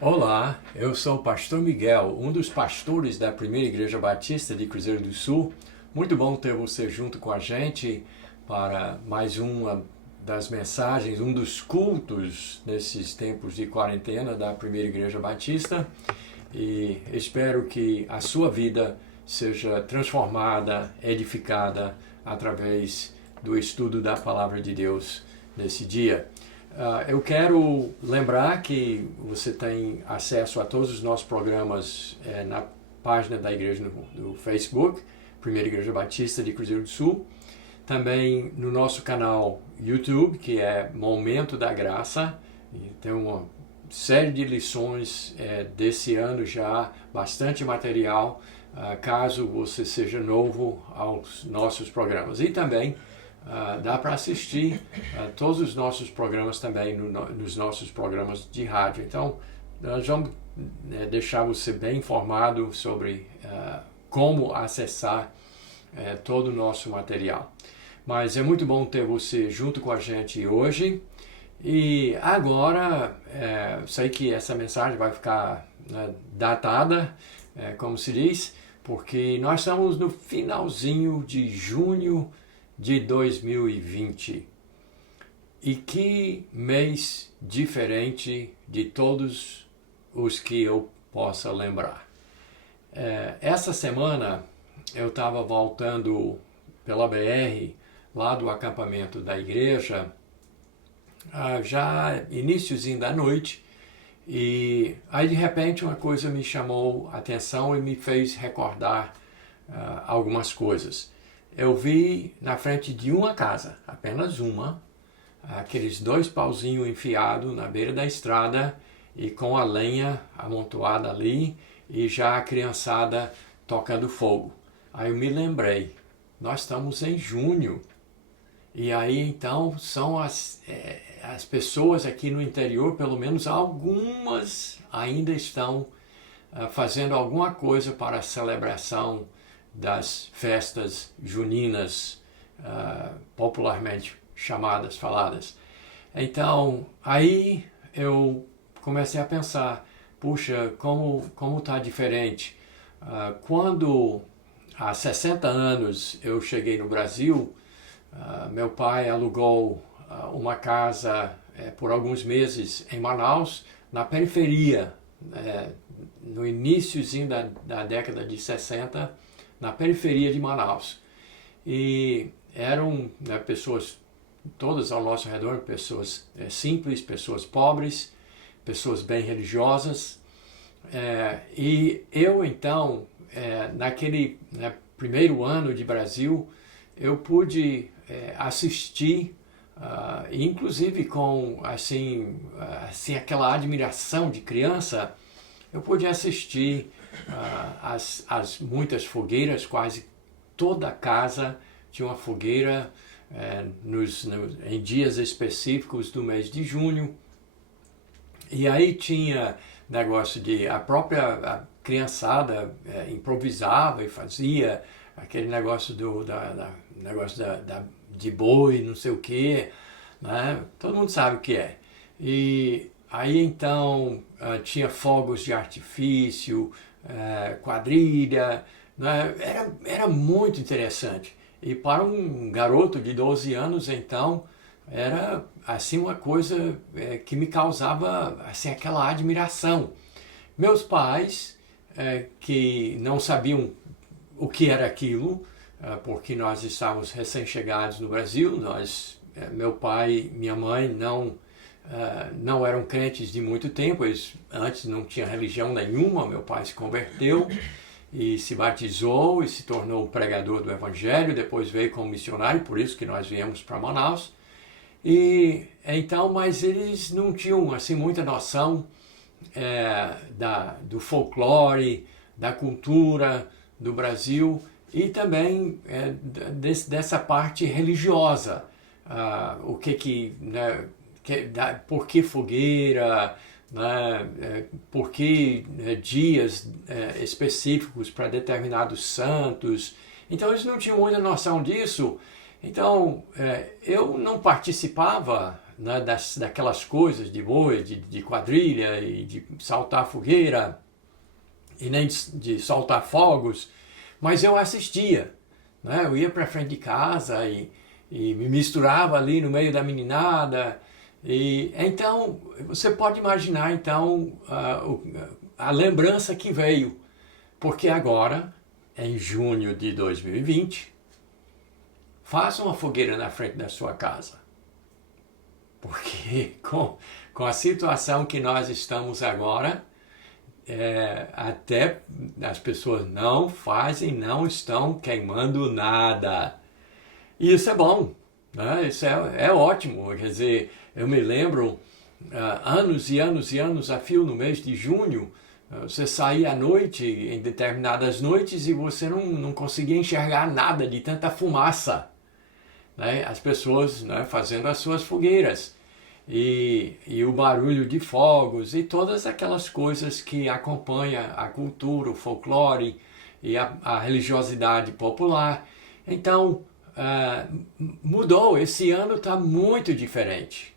Olá, eu sou o pastor Miguel, um dos pastores da Primeira Igreja Batista de Cruzeiro do Sul. Muito bom ter você junto com a gente para mais uma das mensagens, um dos cultos nesses tempos de quarentena da Primeira Igreja Batista. E espero que a sua vida seja transformada, edificada através do estudo da Palavra de Deus nesse dia. Eu quero lembrar que você tem acesso a todos os nossos programas na página da igreja no Facebook, Primeira Igreja Batista de Cruzeiro do Sul. Também no nosso canal YouTube, que é Momento da Graça. E tem uma série de lições desse ano já, bastante material, caso você seja novo aos nossos programas. E também dá para assistir todos os nossos programas também nos nossos programas de rádio. Então, nós vamos deixar você bem informado sobre como acessar todo o nosso material. Mas é muito bom ter você junto com a gente hoje. E agora, sei que essa mensagem vai ficar datada, como se diz, porque nós estamos no finalzinho de junho de 2020. E que mês diferente de todos os que eu possa lembrar. Essa semana eu estava voltando pela BR, lá do acampamento da igreja, já iniciozinho da noite, e aí de repente uma coisa me chamou a atenção e me fez recordar algumas coisas. Eu vi na frente de uma casa, apenas uma, aqueles 2 pauzinhos enfiados na beira da estrada e com a lenha amontoada ali e já a criançada tocando fogo. Aí eu me lembrei, nós estamos em junho e aí então são as pessoas aqui no interior, pelo menos algumas ainda estão fazendo alguma coisa para a celebração das festas juninas, popularmente faladas. Então, aí eu comecei a pensar, puxa, como está diferente. Quando, há 60 anos, eu cheguei no Brasil, meu pai alugou uma casa por alguns meses em Manaus, na periferia, no iniciozinho da década de 60, na periferia de Manaus. E eram pessoas, todas ao nosso redor, pessoas simples, pessoas pobres, pessoas bem religiosas. E eu então, naquele primeiro ano de Brasil, eu pude assistir, inclusive com assim aquela admiração de criança, eu pude assistir as muitas fogueiras, quase toda a casa tinha uma fogueira em dias específicos do mês de junho. E aí tinha negócio de a própria criançada improvisava e fazia aquele negócio de boi, não sei o que, né? Todo mundo sabe o que é. E aí então tinha fogos de artifício, quadrilha, né? Era muito interessante. E para um garoto de 12 anos, então, era assim uma coisa que me causava assim aquela admiração. Meus pais, que não sabiam o que era aquilo, porque nós estávamos recém-chegados no Brasil, meu pai e minha mãe não eram crentes de muito tempo, eles antes não tinham religião nenhuma. Meu pai se converteu e se batizou e se tornou pregador do Evangelho, depois veio como missionário, por isso que nós viemos para Manaus. E então, mas eles não tinham assim muita noção do folclore, da cultura do Brasil e também dessa parte religiosa. Por que fogueira, né? Por que dias específicos para determinados santos. Então eles não tinham muita noção disso. Então eu não participava, né, daquelas coisas de boi, de quadrilha e de saltar fogueira e nem de soltar fogos, mas eu assistia, né? Eu ia para frente de casa e me misturava ali no meio da meninada. E então você pode imaginar então a lembrança que veio, porque agora, em junho de 2020, faça uma fogueira na frente da sua casa, porque com a situação que nós estamos agora, até as pessoas não fazem, não estão queimando nada. E isso é bom, né? Isso é ótimo. Quer dizer, eu me lembro, anos e anos e anos a fio, no mês de junho, você saía à noite, em determinadas noites, e você não conseguia enxergar nada de tanta fumaça, né? As pessoas, né, fazendo as suas fogueiras. E o barulho de fogos e todas aquelas coisas que acompanham a cultura, o folclore e a religiosidade popular. Então, mudou, esse ano está muito diferente.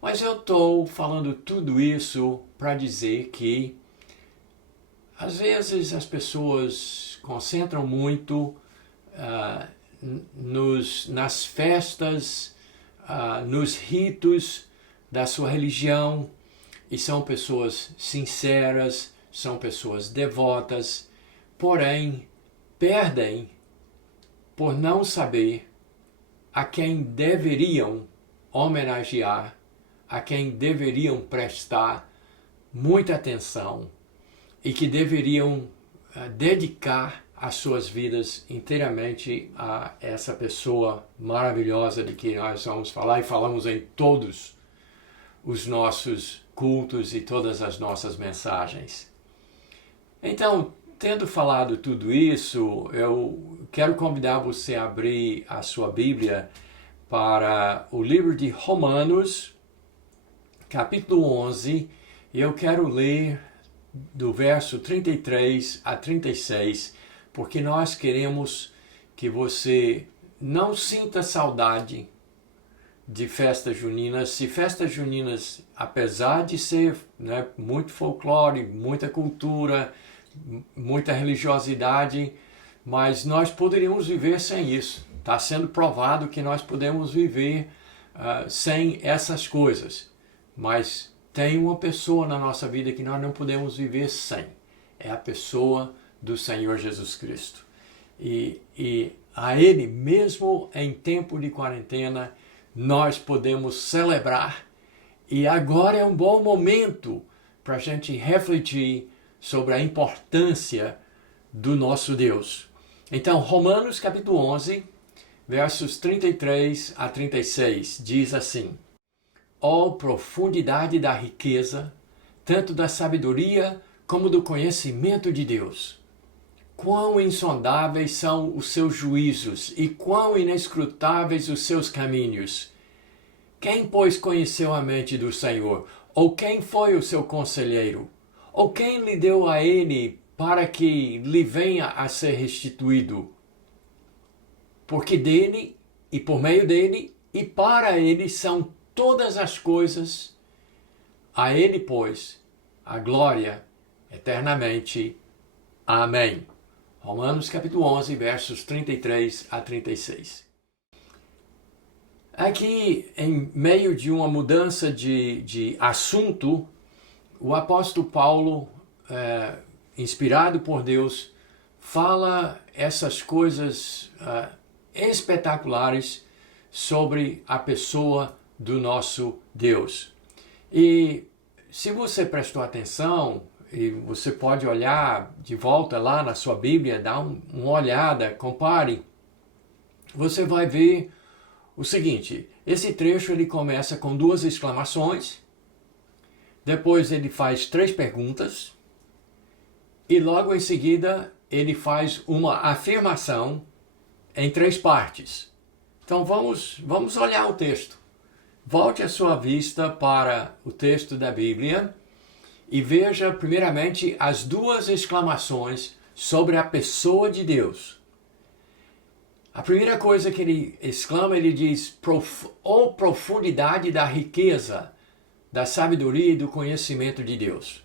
Mas eu estou falando tudo isso para dizer que às vezes as pessoas concentram muito nas festas, nos ritos da sua religião, e são pessoas sinceras, são pessoas devotas, porém perdem por não saber a quem deveriam homenagear, a quem deveriam prestar muita atenção e que deveriam dedicar as suas vidas inteiramente a essa pessoa maravilhosa de que nós vamos falar e falamos em todos os nossos cultos e todas as nossas mensagens. Então, tendo falado tudo isso, eu quero convidar você a abrir a sua Bíblia para o livro de Romanos, capítulo 11, e eu quero ler do verso 33 a 36, porque nós queremos que você não sinta saudade de festas juninas. Se festas juninas, apesar de ser, né, muito folclore, muita cultura, muita religiosidade, mas nós poderíamos viver sem isso. Está sendo provado que nós podemos viver sem essas coisas, mas tem uma pessoa na nossa vida que nós não podemos viver sem. É a pessoa do Senhor Jesus Cristo. E a Ele, mesmo em tempo de quarentena, nós podemos celebrar. E agora é um bom momento para a gente refletir sobre a importância do nosso Deus. Então, Romanos capítulo 11, versos 33 a 36, diz assim: Ó profundidade da riqueza, tanto da sabedoria como do conhecimento de Deus! Quão insondáveis são os seus juízos e quão inescrutáveis os seus caminhos! Quem, pois, conheceu a mente do Senhor? Ou quem foi o seu conselheiro? Ou quem lhe deu a ele para que lhe venha a ser restituído? Porque dele, e por meio dele, e para ele são todas as coisas. A ele, pois, a glória eternamente. Amém. Romanos capítulo 11, versos 33 a 36. Aqui, em meio de uma mudança de assunto, o apóstolo Paulo, inspirado por Deus, fala essas coisas espetaculares sobre a pessoa do nosso Deus. E se você prestou atenção, e você pode olhar de volta lá na sua Bíblia, dar uma olhada, compare, você vai ver o seguinte: esse trecho ele começa com 2 exclamações, depois ele faz 3 perguntas, e logo em seguida ele faz uma afirmação em 3 partes. Então vamos olhar o texto. Volte a sua vista para o texto da Bíblia e veja primeiramente as duas exclamações sobre a pessoa de Deus. A primeira coisa que ele exclama, ele diz, ou profundidade da riqueza, da sabedoria e do conhecimento de Deus.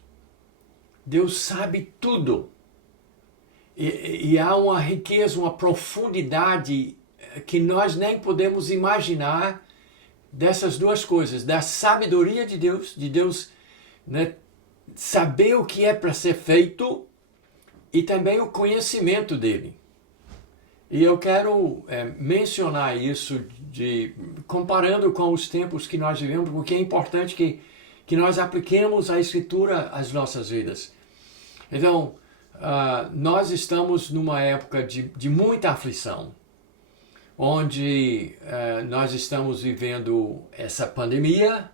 Deus sabe tudo. E há uma riqueza, uma profundidade que nós nem podemos imaginar dessas duas coisas, da sabedoria de Deus, né, saber o que é para ser feito e também o conhecimento dele. E eu quero mencionar isso comparando com os tempos que nós vivemos, porque é importante que nós apliquemos a Escritura às nossas vidas. Então, nós estamos numa época de muita aflição, onde nós estamos vivendo essa pandemia,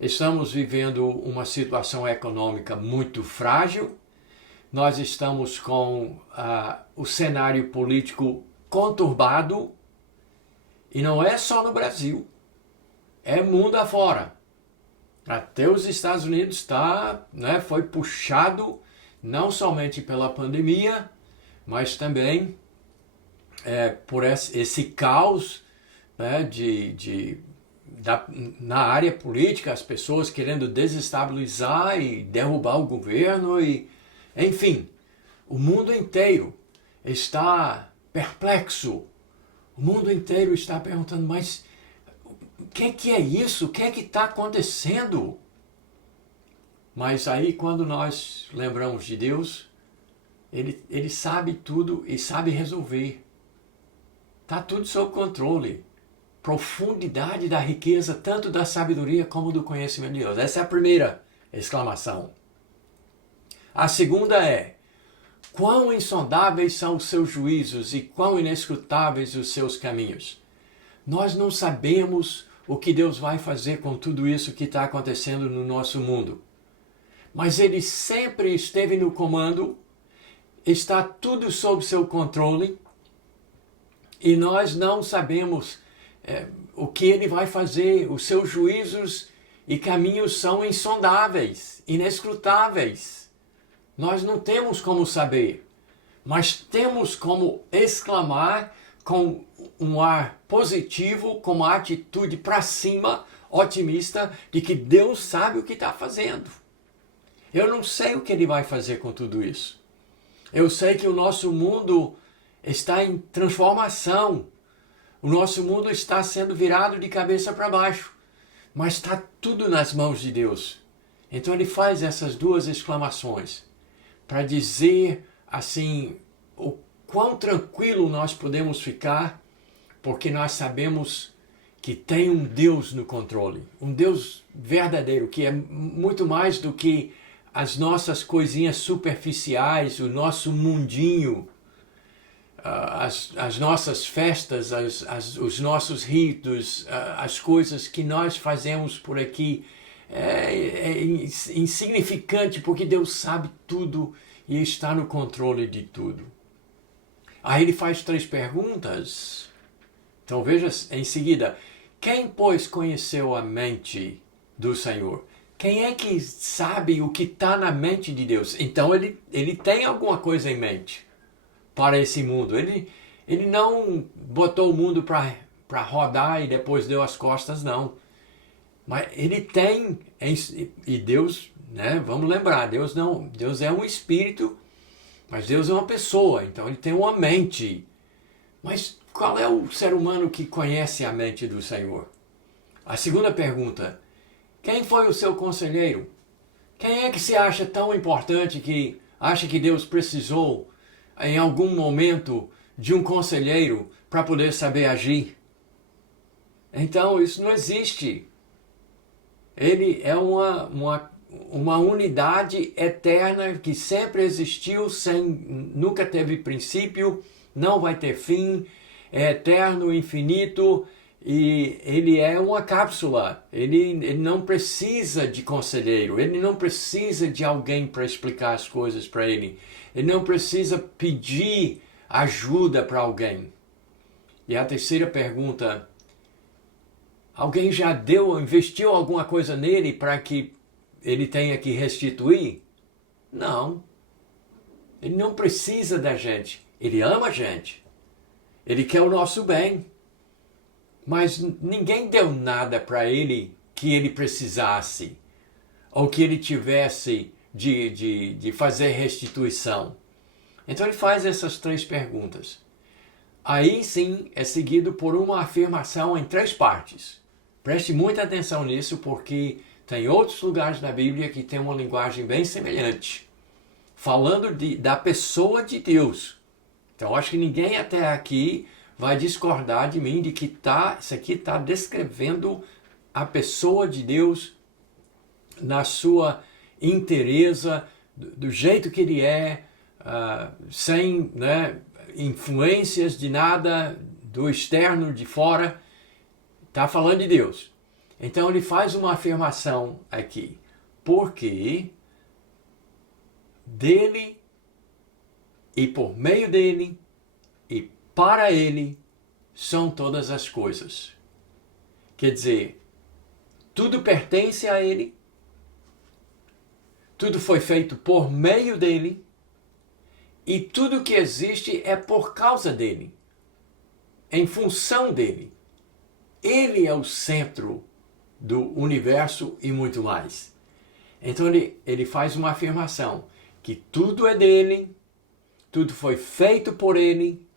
estamos vivendo uma situação econômica muito frágil, nós estamos com o cenário político conturbado, e não é só no Brasil, é mundo afora. Até os Estados Unidos foi puxado não somente pela pandemia, mas também por esse caos, né, na área política, as pessoas querendo desestabilizar e derrubar o governo, enfim, o mundo inteiro está perplexo. O mundo inteiro está perguntando, mas o que é isso? O que está acontecendo? Mas aí quando nós lembramos de Deus, Ele sabe tudo e sabe resolver. Está tudo sob controle. Profundidade da riqueza, tanto da sabedoria como do conhecimento de Deus. Essa é a primeira exclamação. A segunda é, quão insondáveis são os seus juízos e quão inescrutáveis os seus caminhos. Nós não sabemos o que Deus vai fazer com tudo isso que está acontecendo no nosso mundo. Mas Ele sempre esteve no comando, está tudo sob seu controle, e nós não sabemos o que Ele vai fazer. Os seus juízos e caminhos são insondáveis, inescrutáveis. Nós não temos como saber, mas temos como exclamar com um ar positivo, com uma atitude para cima, otimista, de que Deus sabe o que está fazendo. Eu não sei o que Ele vai fazer com tudo isso. Eu sei que o nosso mundo está em transformação. O nosso mundo está sendo virado de cabeça para baixo. Mas está tudo nas mãos de Deus. Então Ele faz essas duas exclamações para dizer assim o quão tranquilo nós podemos ficar, porque nós sabemos que tem um Deus no controle, um Deus verdadeiro, que é muito mais do que as nossas coisinhas superficiais, o nosso mundinho, as nossas festas, os nossos ritos, as coisas que nós fazemos por aqui. É insignificante, porque Deus sabe tudo e está no controle de tudo. Aí Ele faz 3 perguntas. Então veja em seguida, quem, pois, conheceu a mente do Senhor? Quem é que sabe o que está na mente de Deus? Então ele tem alguma coisa em mente para esse mundo. Ele não botou o mundo para rodar e depois deu as costas, não. Mas Ele tem, e Deus, né, vamos lembrar, Deus é um espírito, mas Deus é uma pessoa, então Ele tem uma mente. Mas qual é o ser humano que conhece a mente do Senhor? A segunda pergunta, quem foi o seu conselheiro? Quem é que se acha tão importante que acha que Deus precisou, em algum momento, de um conselheiro para poder saber agir? Então, isso não existe. Ele é uma unidade eterna que sempre existiu, nunca teve princípio, não vai ter fim, é eterno, infinito, e Ele é uma cápsula. Ele não precisa de conselheiro, Ele não precisa de alguém para explicar as coisas para Ele. Ele não precisa pedir ajuda para alguém. E a terceira pergunta, Alguém já investiu alguma coisa nele para que ele tenha que restituir? Não. Ele não precisa da gente. Ele ama a gente. Ele quer o nosso bem. Mas ninguém deu nada para ele que ele precisasse. Ou que ele tivesse de fazer restituição. Então ele faz essas 3 perguntas. Aí sim é seguido por uma afirmação em 3 partes. Preste muita atenção nisso, porque tem outros lugares na Bíblia que tem uma linguagem bem semelhante, falando da pessoa de Deus. Então acho que ninguém até aqui vai discordar de mim de que isso aqui está descrevendo a pessoa de Deus na sua inteireza, do jeito que ele é, sem influências de nada do externo, de fora. Está falando de Deus. Então ele faz uma afirmação aqui. Porque dele e por meio dele e para ele são todas as coisas. Quer dizer, tudo pertence a ele, tudo foi feito por meio dele e tudo que existe é por causa dele, em função dele. Ele é o centro do universo e muito mais. Então ele faz uma afirmação que tudo é dele, tudo foi feito por ele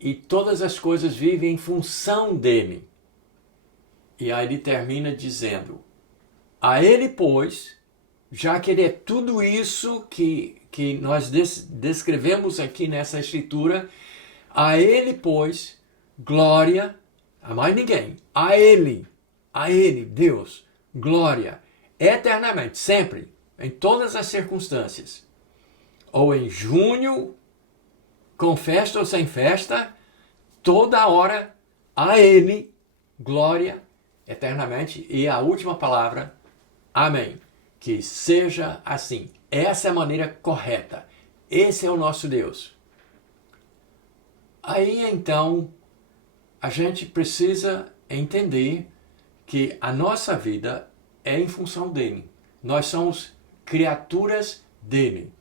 e todas as coisas vivem em função dele. E aí ele termina dizendo: a ele, pois, já que ele é tudo isso que nós descrevemos aqui nessa escritura, a ele, pois, glória, a mais ninguém, a ele, Deus, glória, eternamente, sempre, em todas as circunstâncias, ou em junho, com festa ou sem festa, toda hora, a ele, glória, eternamente, e a última palavra, amém. Que seja assim. Essa é a maneira correta. Esse é o nosso Deus. Aí então, a gente precisa entender que a nossa vida é em função dele. Nós somos criaturas dele.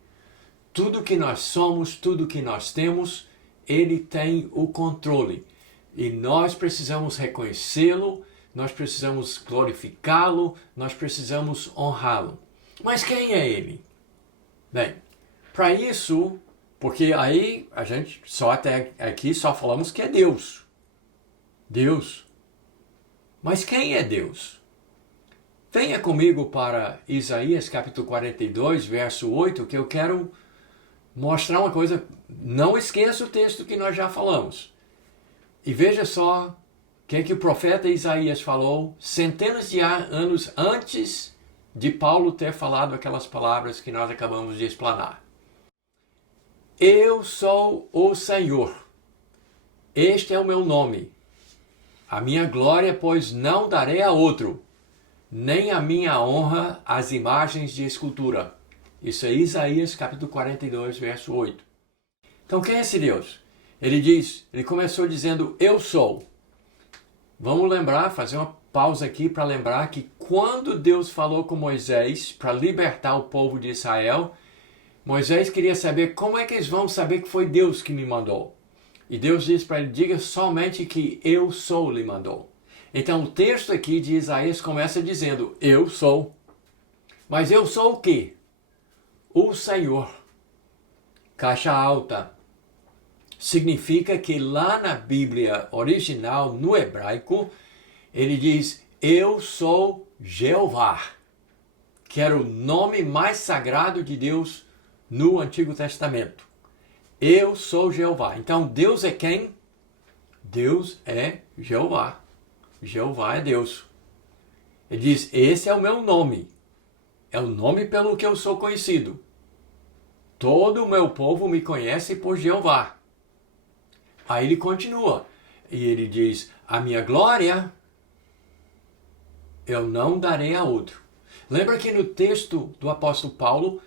Tudo que nós somos, tudo que nós temos, ele tem o controle. E nós precisamos reconhecê-lo, nós precisamos glorificá-lo, nós precisamos honrá-lo. Mas quem é ele? Bem, para isso, porque aí a gente até aqui só falamos que é Deus. Deus. Mas quem é Deus? Venha comigo para Isaías capítulo 42, verso 8, que eu quero mostrar uma coisa. Não esqueça o texto que nós já falamos. E veja só o que o profeta Isaías falou centenas de anos antes de Paulo ter falado aquelas palavras que nós acabamos de explanar. Eu sou o Senhor. Este é o meu nome. A minha glória, pois, não darei a outro, nem a minha honra às imagens de escultura. Isso é Isaías capítulo 42, verso 8. Então quem é esse Deus? Ele começou dizendo, eu sou. Vamos lembrar, fazer uma pausa aqui para lembrar que quando Deus falou com Moisés para libertar o povo de Israel, Moisés queria saber como é que eles vão saber que foi Deus que me mandou. E Deus disse para ele, diga somente que eu sou lhe mandou. Então o texto aqui de Isaías começa dizendo, eu sou. Mas eu sou o quê? O Senhor. Caixa alta. Significa que lá na Bíblia original, no hebraico, ele diz, eu sou Jeová, que era o nome mais sagrado de Deus no Antigo Testamento. Eu sou Jeová. Então, Deus é quem? Deus é Jeová. Jeová é Deus. Ele diz, esse é o meu nome. É o nome pelo que eu sou conhecido. Todo o meu povo me conhece por Jeová. Aí ele continua. E ele diz, a minha glória eu não darei a outro. Lembra que no texto do apóstolo Paulo,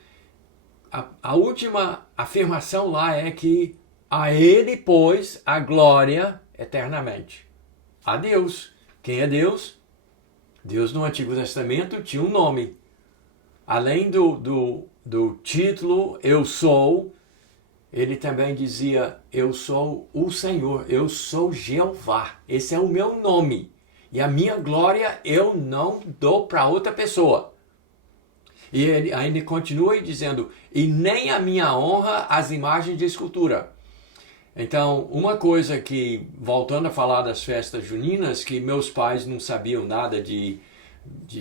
a última afirmação lá é que a ele, pois, a glória eternamente. A Deus. Quem é Deus? Deus no Antigo Testamento tinha um nome. Além do título, eu sou, ele também dizia, eu sou o Senhor, eu sou Jeová. Esse é o meu nome. E a minha glória eu não dou para outra pessoa. E ele ainda continua dizendo, e nem a minha honra às imagens de escultura. Então, uma coisa que, voltando a falar das festas juninas, que meus pais não sabiam nada de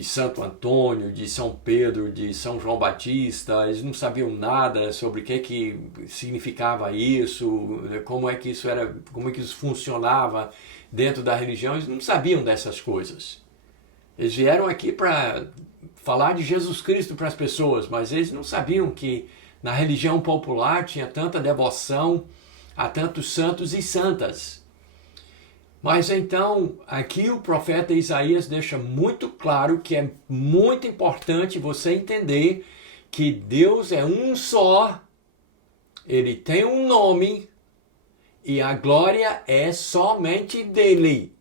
Santo Antônio, de São Pedro, de São João Batista, eles não sabiam nada sobre o que significava isso, como é que isso era, como é que isso funcionava dentro da religião, eles não sabiam dessas coisas. Eles vieram aqui para falar de Jesus Cristo para as pessoas, mas eles não sabiam que na religião popular tinha tanta devoção a tantos santos e santas. Mas então, aqui o profeta Isaías deixa muito claro que é muito importante você entender que Deus é um só, ele tem um nome e a glória é somente dele.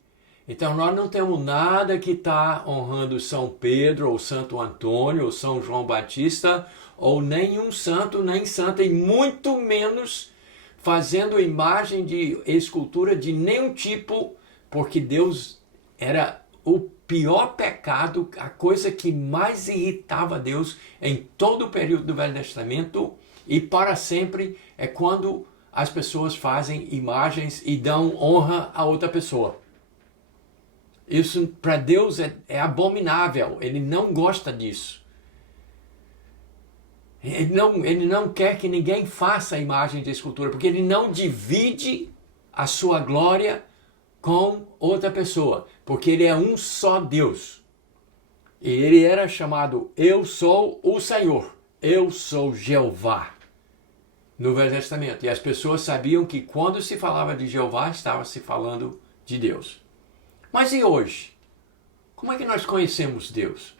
Então nós não temos nada que está honrando São Pedro, ou Santo Antônio, ou São João Batista, ou nenhum santo, nem santa, e muito menos fazendo imagem de escultura de nenhum tipo, porque Deus era o pior pecado, a coisa que mais irritava Deus em todo o período do Velho Testamento e para sempre é quando as pessoas fazem imagens e dão honra a outra pessoa. Isso para Deus é abominável, ele não gosta disso. Ele não quer que ninguém faça a imagem de escultura, porque ele não divide a sua glória com outra pessoa, porque ele é um só Deus. E ele era chamado Eu sou o Senhor, eu sou Jeová, no Velho Testamento. E as pessoas sabiam que quando se falava de Jeová, estava se falando de Deus. Mas e hoje? Como é que nós conhecemos Deus?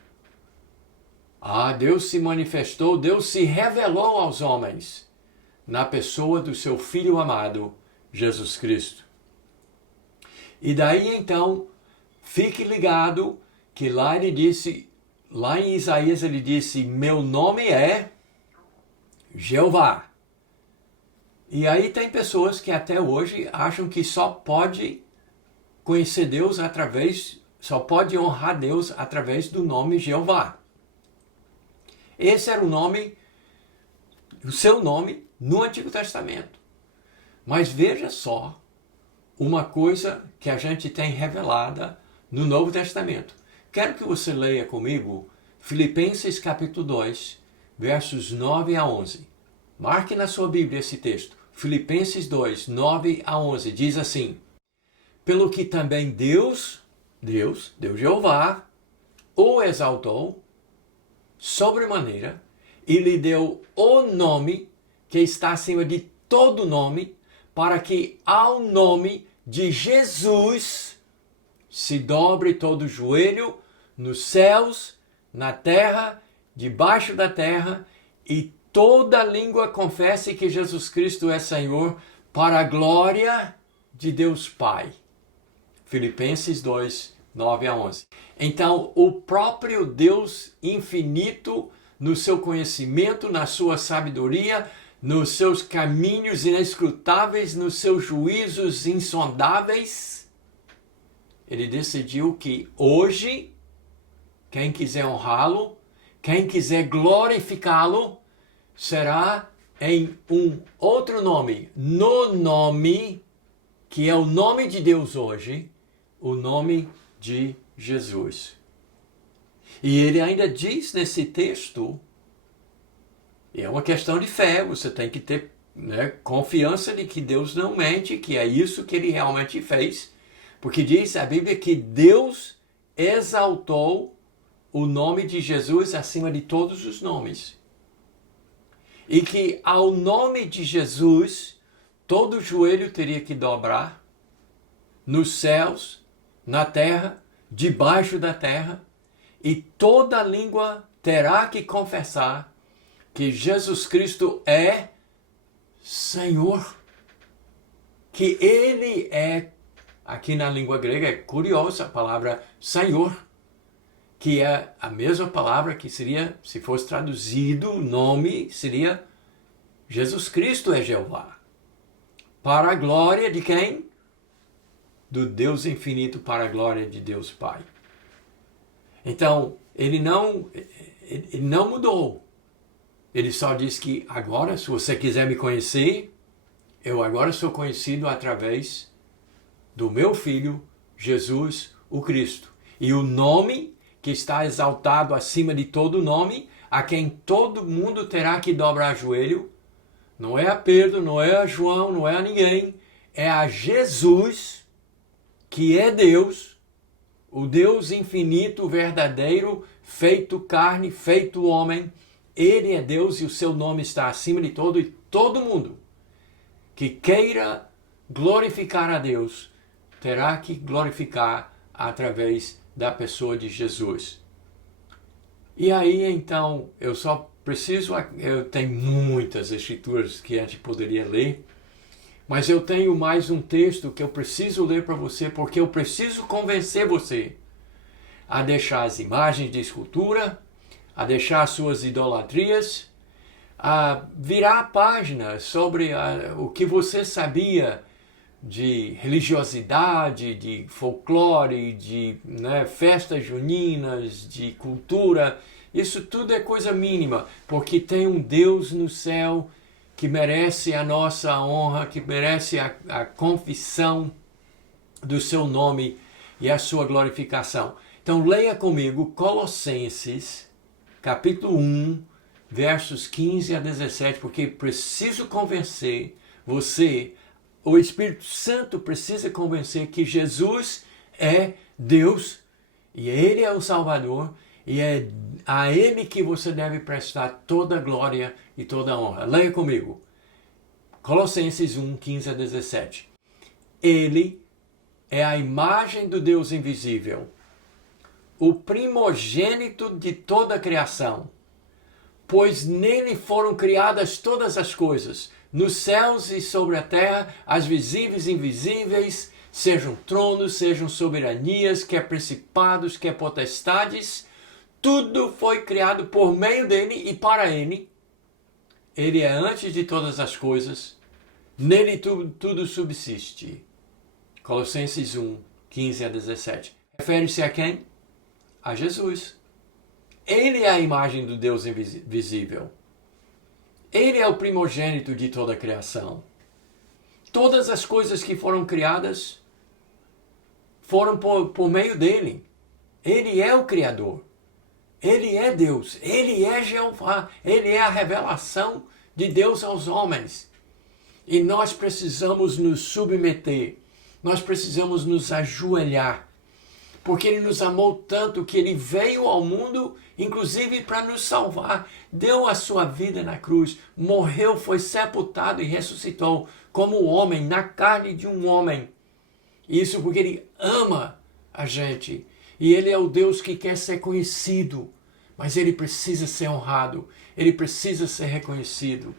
Deus se manifestou, Deus se revelou aos homens na pessoa do seu Filho amado, Jesus Cristo. E daí então, fique ligado que lá ele disse, lá em Isaías ele disse, meu nome é Jeová. E aí tem pessoas que até hoje acham que só pode conhecer Deus só pode honrar Deus através do nome Jeová. Esse era o seu nome no Antigo Testamento. Mas veja só uma coisa que a gente tem revelada no Novo Testamento. Quero que você leia comigo Filipenses capítulo 2, versos 9 a 11. Marque na sua Bíblia esse texto. Filipenses 2, 9 a 11. Diz assim, pelo que também Deus Jeová, o exaltou sobremaneira e lhe deu o nome que está acima de todo nome, para que ao nome de Jesus se dobre todo joelho nos céus, na terra, debaixo da terra, e toda língua confesse que Jesus Cristo é Senhor, para a glória de Deus Pai. Filipenses 2, 9 a 11. Então, o próprio Deus infinito, no seu conhecimento, na sua sabedoria, nos seus caminhos inescrutáveis, nos seus juízos insondáveis, ele decidiu que hoje, quem quiser honrá-lo, quem quiser glorificá-lo, será em um outro nome, no nome, que é o nome de Deus hoje, o nome de Jesus. E ele ainda diz nesse texto, é uma questão de fé, você tem que ter confiança de que Deus não mente, que é isso que ele realmente fez, porque diz a Bíblia que Deus exaltou o nome de Jesus acima de todos os nomes. E que ao nome de Jesus, todo joelho teria que dobrar, nos céus, na terra, debaixo da terra, e toda língua terá que confessar que Jesus Cristo é Senhor. Que Ele é, aqui na língua grega é curiosa a palavra Senhor. que é a mesma palavra que seria, se fosse traduzido, o nome seria Jesus Cristo é Jeová. Para a glória de quem? Do Deus infinito, para a glória de Deus Pai. Então, ele não mudou. Ele só disse que agora, se você quiser me conhecer, eu agora sou conhecido através do meu Filho, Jesus, o Cristo. E o nome que está exaltado acima de todo nome, a quem todo mundo terá que dobrar joelho, não é a Pedro, não é a João, não é a ninguém, é a Jesus, que é Deus, o Deus infinito, verdadeiro, feito carne, feito homem. Ele é Deus e o seu nome está acima de todo, e todo mundo que queira glorificar a Deus terá que glorificar através da pessoa de Jesus. E aí então eu tenho muitas escrituras que a gente poderia ler, mas eu tenho mais um texto que eu preciso ler para você, porque eu preciso convencer você a deixar as imagens de escultura, a deixar as suas idolatrias, a virar a página sobre o que você sabia de religiosidade, de folclore, de festas juninas, de cultura. Isso tudo é coisa mínima, porque tem um Deus no céu que merece a nossa honra, que merece a confissão do seu nome e a sua glorificação. Então leia comigo Colossenses, capítulo 1, versos 15 a 17, porque preciso convencer você, o Espírito Santo precisa convencer que Jesus é Deus e Ele é o Salvador e é a Ele que você deve prestar toda a glória e toda a honra. Leia comigo. Colossenses 1, 15 a 17. Ele é a imagem do Deus invisível, o primogênito de toda a criação, pois nele foram criadas todas as coisas, nos céus e sobre a terra, as visíveis e invisíveis, sejam tronos, sejam soberanias, quer principados, quer potestades, tudo foi criado por meio dele e para ele. Ele é antes de todas as coisas, nele tudo subsiste. Colossenses 1, 15 a 17. Refere-se a quem? A Jesus. Ele é a imagem do Deus invisível. Ele é o primogênito de toda a criação. Todas as coisas que foram criadas foram por meio dele. Ele é o Criador. Ele é Deus. Ele é Jeová. Ele é a revelação de Deus aos homens. E nós precisamos nos submeter. Nós precisamos nos ajoelhar. Porque Ele nos amou tanto que Ele veio ao mundo, inclusive para nos salvar. Deu a sua vida na cruz, morreu, foi sepultado e ressuscitou como homem, na carne de um homem. Isso porque Ele ama a gente. E Ele é o Deus que quer ser conhecido. Mas Ele precisa ser honrado. Ele precisa ser reconhecido.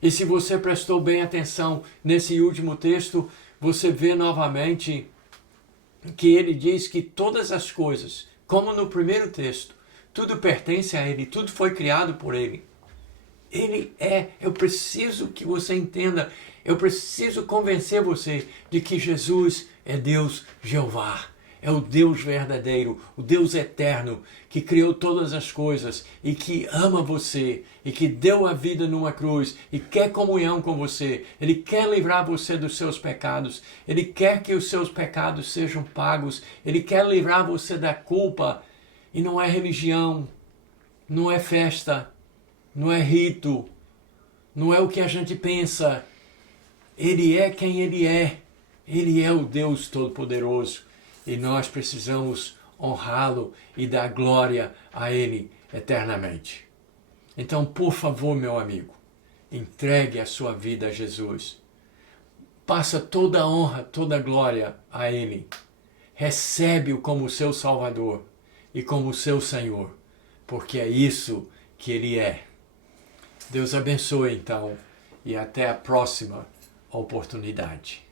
E se você prestou bem atenção nesse último texto, você vê novamente que ele diz que todas as coisas, como no primeiro texto, tudo pertence a Ele, tudo foi criado por Ele. Ele é, eu preciso que você entenda, eu preciso convencer você de que Jesus é Deus Jeová. É o Deus verdadeiro, o Deus eterno, que criou todas as coisas e que ama você e que deu a vida numa cruz e quer comunhão com você. Ele quer livrar você dos seus pecados. Ele quer que os seus pecados sejam pagos. Ele quer livrar você da culpa. E não é religião, não é festa, não é rito, não é o que a gente pensa. Ele é quem Ele é. Ele é o Deus Todo-Poderoso. E nós precisamos honrá-lo e dar glória a Ele eternamente. Então, por favor, meu amigo, entregue a sua vida a Jesus. Passa toda a honra, toda a glória a Ele. Recebe-o como seu Salvador e como seu Senhor, porque é isso que Ele é. Deus abençoe, então, e até a próxima oportunidade.